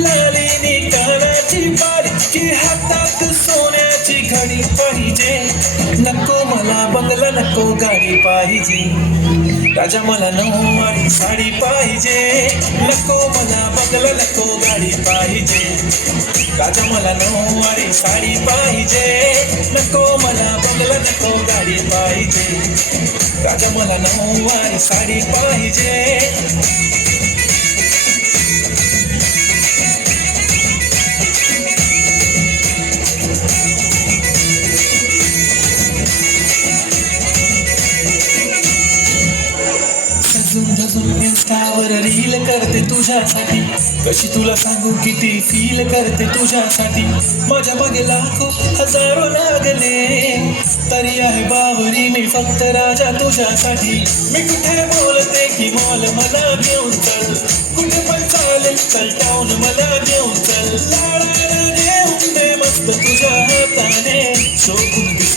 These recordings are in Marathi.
लालीनी कानाची बारी की हातात सोन्याची घडी पाहिजे। नको मला बंगला नको गाडी पाहिजे। राजा मला नऊवारी साडी पाहिजे। नको मला बंगला नको गाडी पाहिजे। राजा मला नऊवारी साडी पाहिजे। नको मला बंगला नको गाडी पाहिजे। राजा मला नऊवारी साडी पाहिजे। इंस्टावर रील करते तुझ्यासाठी. कशी तुला सांगू किती फील करते तुझ्यासाठी. माझ्या मागे लाखो हजारो लागले तरी आहे बावरी मी फक्त राजा तुझ्यासाठी. मी कुठे बोलते की मॉल मला घेऊन चल. कुठे पण चालेल चल टाऊन मला घेऊन चल.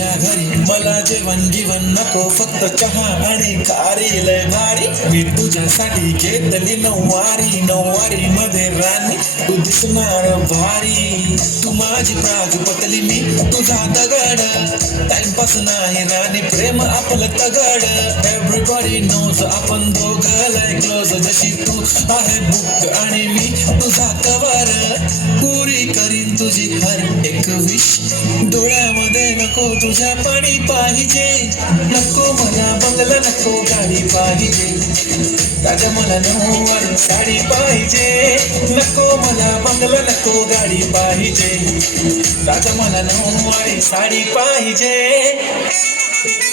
तुझ्या घरी मला जेवण जीवन नको फक्त चहा आणि खारी लय भारी. मी तुझ्यासाठी घेतली नऊवारी नऊवारी मध्ये राणी. तू दिसणार भारी. तू माझी प्राजपतली मी तुझा दगड टाइमपास नाही राणी प्रेम आपलं तगड. एव्हरीबॉडी नोज आपण दोघं लय क्लोज जशी तू आहे बुक आणि मी तुझा कवर पुरी करीन तुझी हर एक विश डोळ्यामध्ये नको तुझ्या पाणी पाहिजे. नको मला बंगला नको गाडी पाहिजे. राजा मला नऊवारी साडी पाहिजे. नको मला बंगला नको गाडी पाहिजे. राजा मला नऊवारी साडी पाहिजे. Música